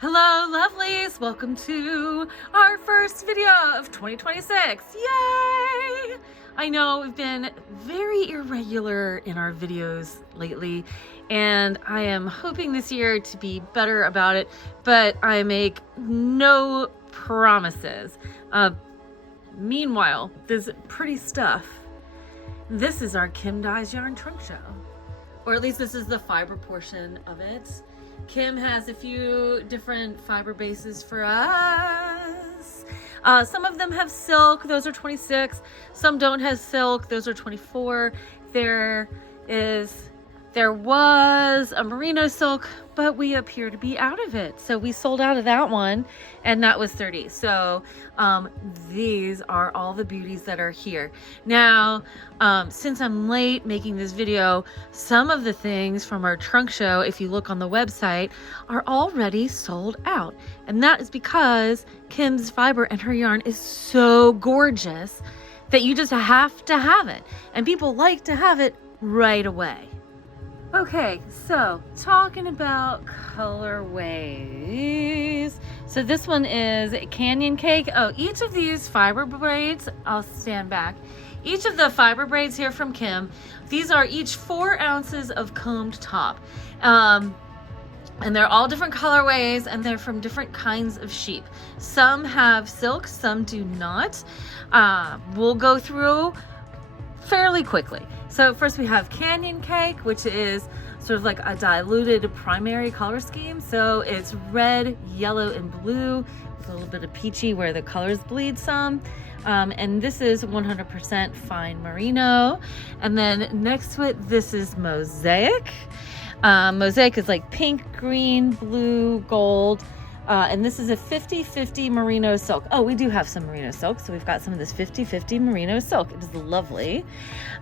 Hello, lovelies! Welcome to our first video of 2026. Yay! I know we've been very irregular in our videos lately, and I am hoping this year to be better about it, but I make no promises. Meanwhile, this pretty stuff. This is our Kim Dyes Yarn Trunk Show. Or at least this is the fiber portion of it. Kim has a few different fiber bases for us. Some of them have silk, those are 26. Some don't have silk, those are 24. There was a merino silk, but we appear to be out of it. So we sold out of that one, and that was 30. So these are all the beauties that are here. Now, since I'm late making this video, some of the things from our trunk show, if you look on the website, are already sold out. And that is because Kim's fiber and her yarn is so gorgeous that you just have to have it. And people like to have it right away. Okay, so talking about colorways. So this one is Canyon Cake. Oh, each of these fiber braids, I'll stand back. Each of the fiber braids here from Kim, these are each 4 ounces of combed top. And they're all different colorways, and they're from different kinds of sheep. Some have silk, some do not. We'll go through fairly quickly. So first we have Canyon Cake, which is sort of like a diluted primary color scheme. So it's red, yellow, and blue with a little bit of peachy where the colors bleed some. And this is 100% fine merino. And then next to it, this is Mosaic. Mosaic is like pink, green, blue, gold. And this is a 50-50 merino silk. Oh, we do have some merino silk. So we've got some of this 50-50 merino silk. It is lovely.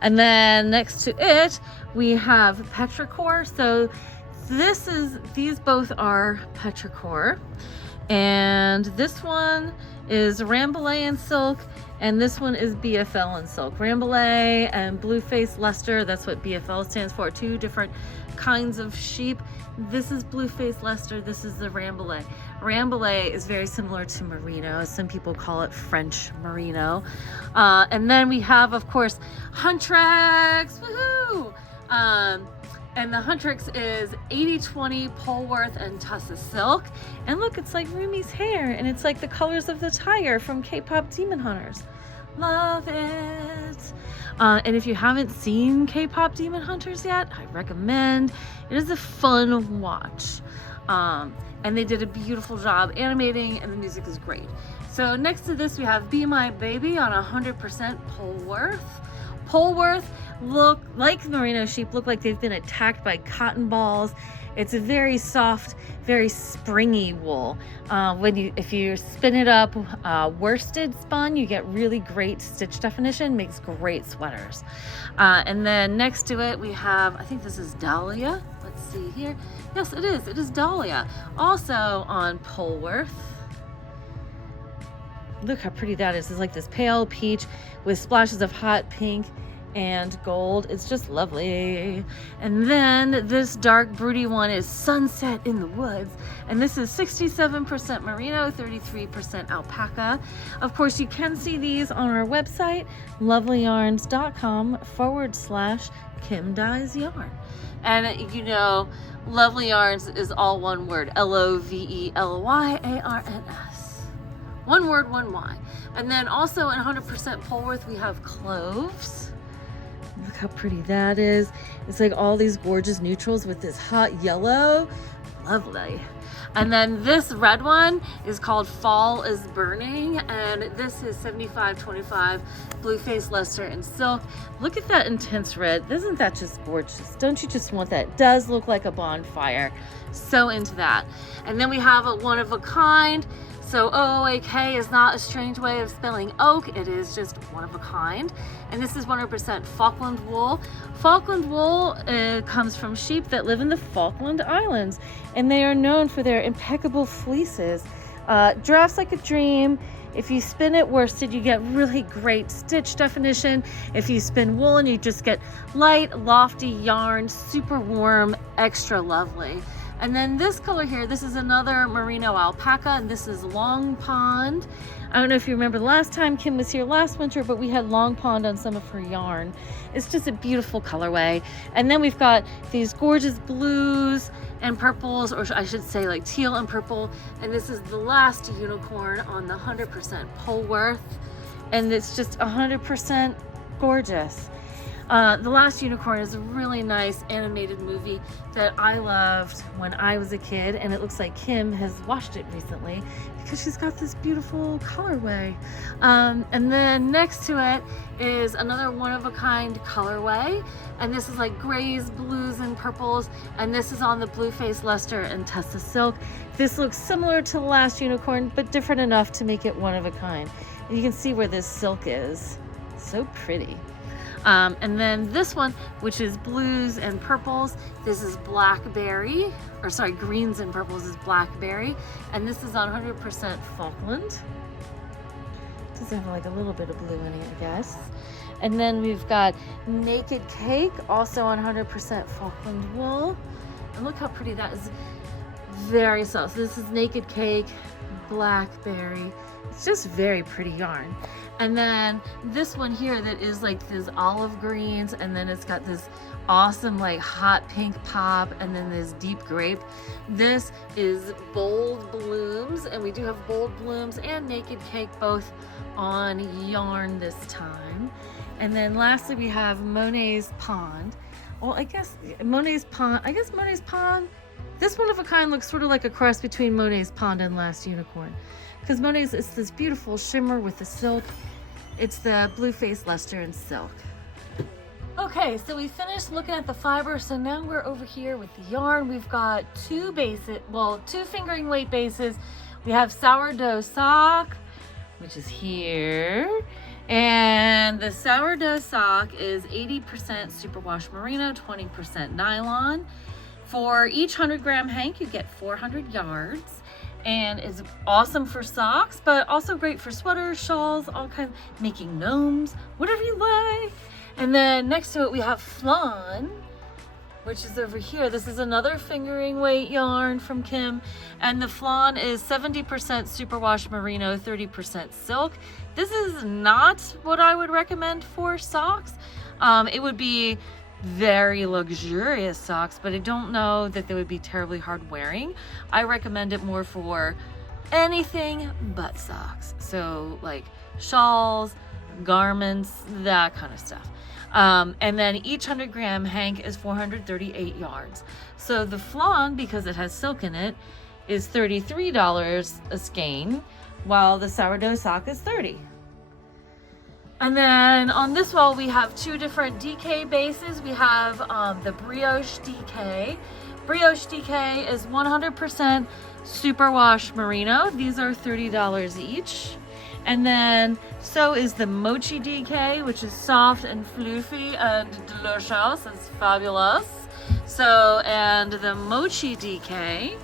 And then next to it, we have petrichor. So these both are petrichor. And this one is Rambouillet and silk. And this one is BFL and silk. Rambouillet and Blueface Leicester. That's what BFL stands for. 2 different kinds of sheep. This is Blueface Leicester. This is the Rambouillet. Rambouillet is very similar to merino. Some people call it French merino. And then we have, of course, Huntrix. Woohoo! And the Huntrix is 80-20 Polworth and Tussa silk. And look, it's like Rumi's hair, and it's like the colors of the tiger from K-pop Demon Hunters. Love it. And if you haven't seen K-pop Demon Hunters yet, I recommend. It is a fun watch. And they did a beautiful job animating, and the music is great. So next to this, we have Be My Baby on 100% Polworth. Polworth look like merino sheep, look like they've been attacked by cotton balls. It's a very soft, very springy wool. If you spin it up worsted spun, you get really great stitch definition, makes great sweaters. And then next to it, we have, I think this is Dahlia. Let's see here. Yes, it is. It is Dahlia. Also on Polworth. Look how pretty that is. It's like this pale peach with splashes of hot pink and gold. It's just lovely. And then this dark broody one is Sunset in the Woods, and this is 67% merino, 33% alpaca. Of course, you can see these on our website, lovelyarns.com/Kim Dyes Yarn. And you know, Lovelyarns is all one word, Lovelyarns. One word, one Y. And then also in 100% Polworth, we have Cloves. Look how pretty that is. It's like all these gorgeous neutrals with this hot yellow. Lovely. And then this red one is called Fall is Burning, and this is 75-25 Blueface Leicester and silk. Look at that intense red. Isn't that just gorgeous? Don't you just want that? It does look like a bonfire. So into that. And then we have a one of a kind. So OOAK is not a strange way of spelling oak. It is just one of a kind. And this is 100% Falkland wool. Falkland wool comes from sheep that live in the Falkland Islands, and they are known for their impeccable fleeces. Drafts like a dream. If you spin it worsted, you get really great stitch definition. If you spin woolen, you just get light, lofty yarn, super warm, extra lovely. And then this color here, this is another merino alpaca, and this is Long Pond. I don't know if you remember the last time Kim was here last winter, but we had Long Pond on some of her yarn. It's just a beautiful colorway. And then we've got these gorgeous blues and purples, or I should say like teal and purple. And this is the last unicorn on the 100% Polworth. And it's just 100% gorgeous. The Last Unicorn is a really nice animated movie that I loved when I was a kid, and it looks like Kim has watched it recently because she's got this beautiful colorway. And then next to it is another one-of-a-kind colorway, and this is like grays, blues, and purples, and this is on the Blue Face Leicester and Tessa Silk. This looks similar to The Last Unicorn, but different enough to make it one-of-a-kind. And you can see where this silk is. So pretty. And then this one, which is blues and purples, this is blackberry, or sorry, greens and purples is blackberry, and this is on 100% Falkland. Does have like a little bit of blue in it, I guess. And then we've got Naked Cake, also on 100% Falkland wool. And look how pretty that is. Very soft. So this is Naked Cake, blackberry. It's just very pretty yarn. And then this one here that is like this olive greens, and then it's got this awesome like hot pink pop, and then this deep grape. This is Bold Blooms, and we do have Bold Blooms and Naked Cake both on yarn this time. And then lastly we have Monet's Pond. Well, I guess Monet's Pond, this one of a kind looks sort of like a cross between Monet's Pond and Last Unicorn. Because Monet's is this beautiful shimmer with the silk. It's the Blue Face Leicester and silk. Okay, so we finished looking at the fiber, so now we're over here with the yarn. We've got two fingering weight bases. We have Sourdough Sock, which is here. And the Sourdough Sock is 80% superwash merino, 20% nylon. For each 100-gram hank, you get 400 yards. And is awesome for socks, but also great for sweaters, shawls, all kinds, making gnomes, whatever you like. And then next to it we have Flan, which is over here. This is another fingering weight yarn from Kim, and the Flan is 70% superwash merino, 30% silk. This is not what I would recommend for socks. It would be very luxurious socks, but I don't know that they would be terribly hard wearing. I recommend it more for anything but socks. So like shawls, garments, that kind of stuff. And then each 100-gram hank is 438 yards. So the Flan, because it has silk in it, is $33 a skein, while the Sourdough Sock is $30. And then on this wall, we have two different DK bases. We have the Brioche DK. Brioche DK is 100% superwash merino. These are $30 each. And then so is the Mochi DK, which is soft and fluffy and delicious. It's fabulous. So, and the Mochi DK,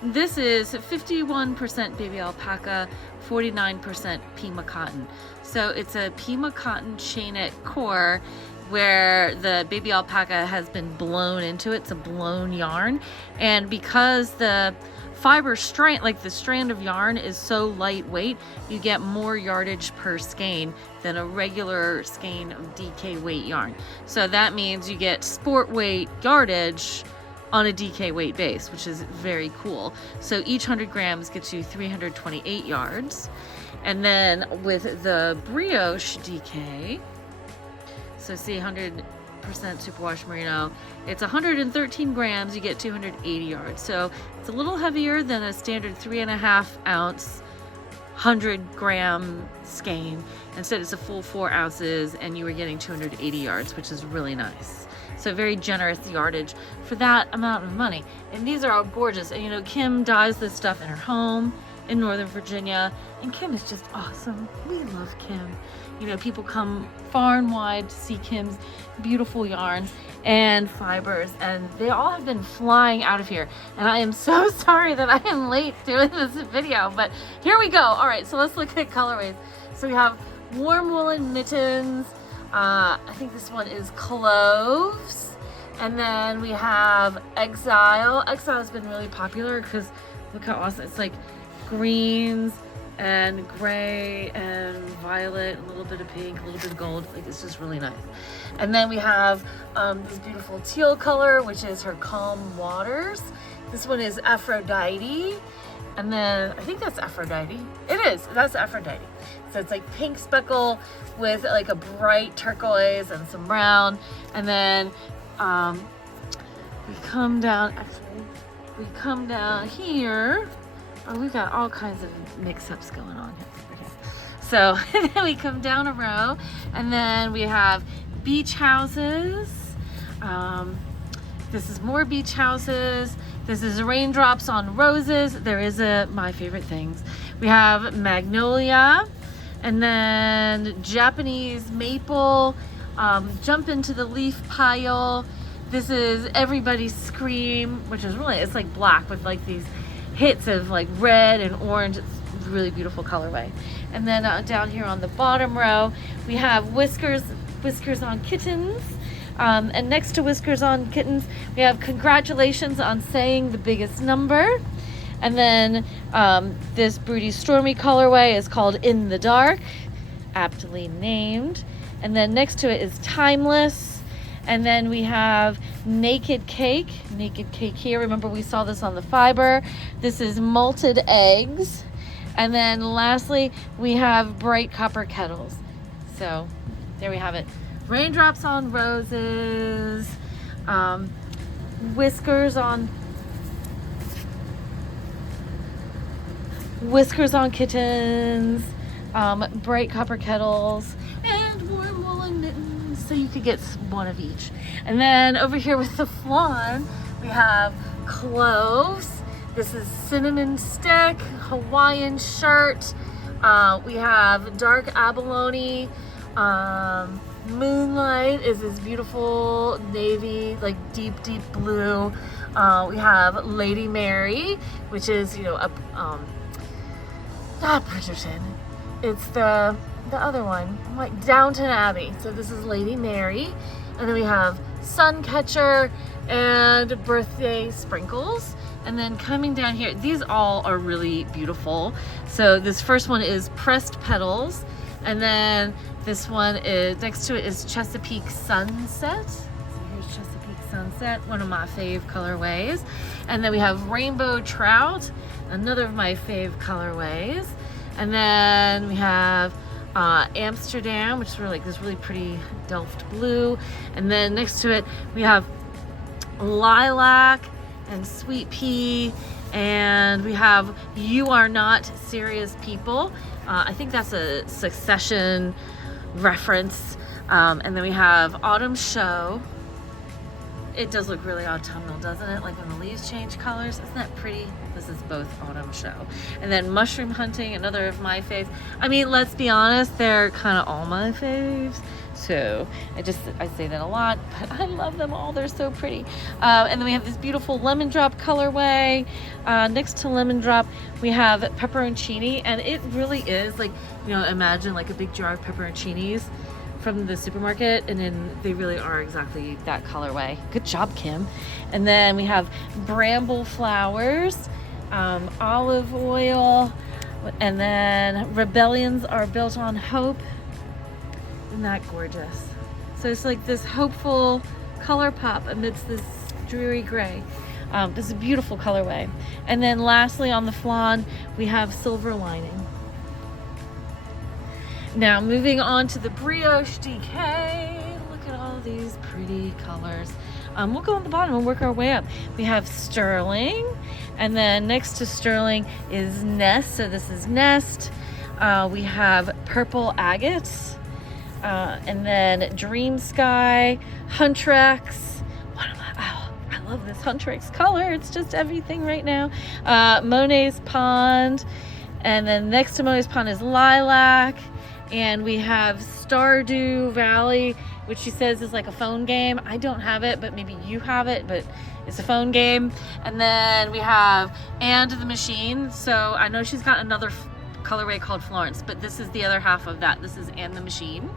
this is 51% baby alpaca, 49% Pima cotton. So it's a Pima cotton chainette core where the baby alpaca has been blown into it. It's a blown yarn. And because the fiber strand, like the strand of yarn, is so lightweight, you get more yardage per skein than a regular skein of DK weight yarn. So that means you get sport weight yardage on a DK weight base, which is very cool. So each 100 grams gets you 328 yards. And then with the Brioche DK, so see 100% superwash merino, it's 113 grams, you get 280 yards. So it's a little heavier than a standard 3.5 ounce 100-gram skein. Instead it's a full 4 ounces, and you were getting 280 yards, which is really nice. So very generous yardage for that amount of money. And these are all gorgeous. And you know, Kim dyes this stuff in her home in Northern Virginia, and Kim is just awesome. We love Kim. You know, people come far and wide to see Kim's beautiful yarns and fibers, and they all have been flying out of here. And I am so sorry that I am late doing this video, but here we go. All right, so let's look at colorways. So we have warm woolen mittens. I think this one is Cloves. And then we have Exile. Exile has been really popular because look how awesome. It's like greens and gray and violet, a little bit of pink, a little bit of gold. Like, it's just really nice. And then we have this beautiful teal color, which is her Calm Waters. This one is Aphrodite. And then I think that's Aphrodite. It is, that's Aphrodite. So it's like pink speckle with like a bright turquoise and some brown. And then we come down here. Oh, we've got all kinds of mix-ups going on here. Okay. So then we come down a row, and then we have beach houses. This is more beach houses. This is raindrops on roses. There is my favorite things. We have magnolia, and then Japanese maple. Jump into the leaf pile. This is everybody's scream, which is really, it's like black with like these hits of like red and orange. It's a really beautiful colorway. And then down here on the bottom row, we have Whiskers on Kittens. And next to Whiskers on Kittens, we have Congratulations on Saying the Biggest Number. And then this Broody Stormy colorway is called In the Dark, aptly named. And then next to it is Timeless. And then we have Naked Cake here. Remember, we saw this on the fiber. This is Malted Eggs. And then lastly, we have Bright Copper Kettles. So there we have it. Raindrops on Roses, Whiskers on Kittens, Bright Copper Kettles, and Warm Woolen Mittens. So you could get one of each. And then over here with the flan, we have Cloves. This is Cinnamon Stick, Hawaiian Shirt. We have Dark Abalone. Moonlight is this beautiful navy, like deep blue. We have Lady Mary, which is, not Bridgerton. It's the other one, like Downton Abbey. So this is Lady Mary. And then we have Suncatcher and Birthday Sprinkles. And then coming down here, these all are really beautiful. So this first one is Pressed Petals. And then this one is, next to it is Chesapeake Sunset. So here's Chesapeake Sunset, one of my fave colorways. And then we have Rainbow Trout, another of my fave colorways. And then we have Amsterdam, which is really like this really pretty Delft blue. And then next to it, we have Lilac and Sweet Pea. And we have You Are Not Serious People. I think that's a Succession reference. And then we have Autumn Show. It does look really autumnal, doesn't it? Like when the leaves change colors. Isn't that pretty? This is both Autumn Show. And then Mushroom Hunting, another of my faves. I mean, let's be honest, they're kind of all my faves. So I say that a lot, but I love them all. They're so pretty. And then we have this beautiful Lemon Drop colorway. Next to Lemon Drop, we have Pepperoncini, and it really is like, imagine like a big jar of pepperoncinis from the supermarket, and then they really are exactly that colorway. Good job, Kim. And then we have Bramble Flowers, Olive Oil, and then Rebellions Are Built on Hope. Isn't that gorgeous? So it's like this hopeful color pop amidst this dreary gray. This is a beautiful colorway. And then lastly on the flan, we have Silver Lining. Now moving on to the Brioche DK. Look at all these pretty colors. We'll go on the bottom and work our way up. We have Sterling, and then next to Sterling is Nest. So this is Nest. We have Purple Agates, and then Dream Sky, Huntrix. I love this Huntrix color. It's just everything right now. Monet's Pond, and then next to Monet's Pond is Lilac. And we have Stardew Valley, which she says is like a phone game. I don't have it, but maybe you have it, but it's a phone game. And then we have And the Machine. So I know she's got another colorway called Florence, but this is the other half of that. This is And the Machine.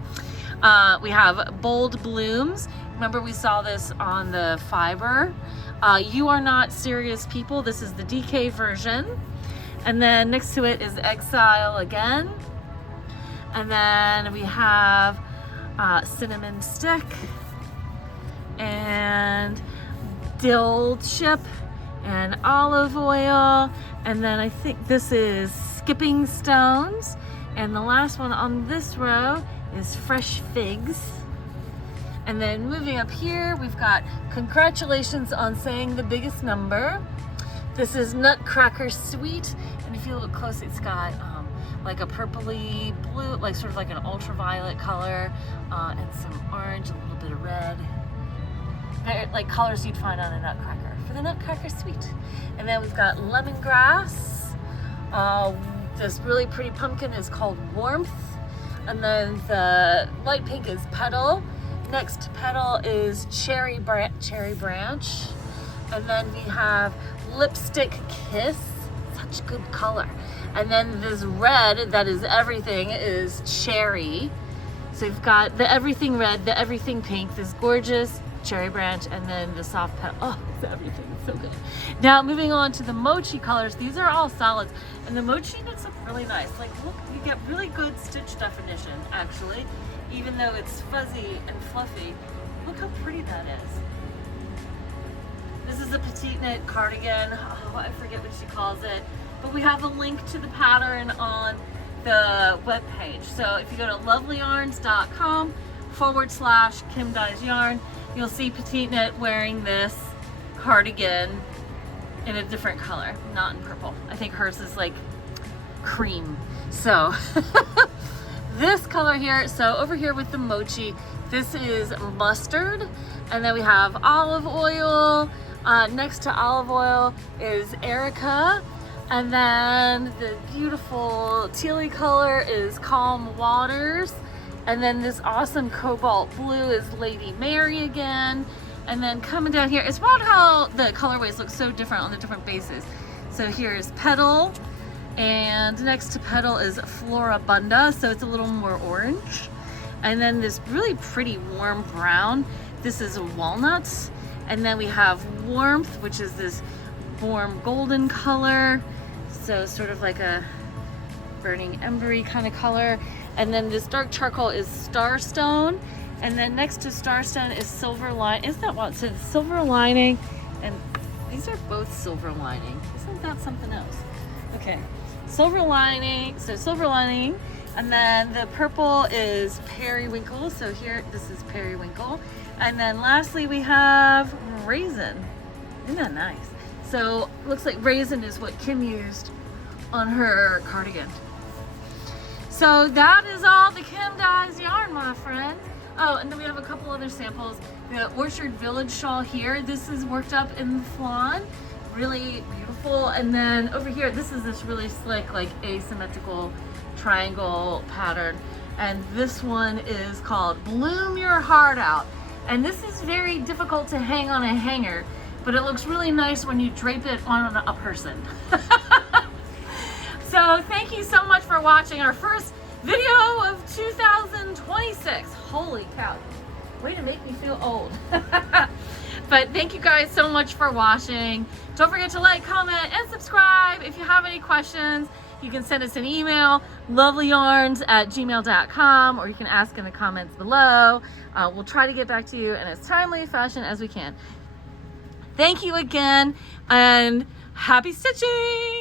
We have Bold Blooms, Remember we saw this on the fiber. You Are Not Serious People. This is the DK version. And then next to it is Exile again. And then we have Cinnamon Stick and Dill Chip and Olive Oil. And then I think this is Skipping Stones. And the last one on this row is Fresh Figs. And then moving up here, we've got Congratulations on Saying the Biggest Number. This is Nutcracker Sweet. And if you look close, it's got like a purpley blue, like sort of like an ultraviolet color, and some orange, a little bit of red. They're like colors you'd find on a nutcracker for the Nutcracker Sweet. And then we've got Lemongrass. This really pretty pumpkin is called Warmth. And then the light pink is Petal. Next petal is Cherry Branch. And then we have Lipstick Kiss. Such good color. And then this red, that is everything, is Cherry. So you've got the everything red, the everything pink, this gorgeous Cherry Branch, and then the soft petal. Oh, it's everything. It's so good. Now moving on to the mochi colors. These are all solids. And the mochi knits look really nice. Like look, you get really good stitch definition actually. Even though it's fuzzy and fluffy, look how pretty that is. This is a petite knit cardigan. Oh, I forget what she calls it. But we have a link to the pattern on the webpage. So if you go to lovelyarns.com/Kim Dyes Yarn, you'll see petite knit wearing this cardigan in a different color, not in purple. I think hers is like cream. So this color here, so over here with the mochi, this is mustard, and then we have olive oil. Next to olive oil is Erica, and then the beautiful tealy color is Calm Waters, and then this awesome cobalt blue is Lady Mary again. And then coming down here, it's about how the colorways look so different on the different bases. So here's Petal. And next to Petal is Florabunda, so it's a little more orange. And then this really pretty warm brown, this is Walnuts. And then we have Warmth, which is this warm golden color. So sort of like a burning embery kind of color. And then this dark charcoal is Starstone. And then next to Starstone is Silver Lining. Isn't that what? So Silver Lining, and these are both Silver Lining. Isn't that something else? Okay. Silver Lining, so Silver Lining, and then the purple is Periwinkle, so here, this is Periwinkle, and then lastly we have Raisin. Isn't that nice? So looks like Raisin is what Kim used on her cardigan. So that is all the Kim Dyes yarn, my friends. Oh, and then we have a couple other samples. The Orchard Village shawl here, this is worked up in the flan. Really beautiful. And then over here, this is this really slick, like asymmetrical triangle pattern. And this one is called Bloom Your Heart Out. And this is very difficult to hang on a hanger, but it looks really nice when you drape it on a person. So thank you so much for watching our first video of 2026. Holy cow. Way to make me feel old. But thank you guys so much for watching. Don't forget to like, comment, and subscribe. If you have any questions, you can send us an email, lovelyarns@gmail.com, or you can ask in the comments below. We'll try to get back to you in as timely a fashion as we can. Thank you again, and happy stitching!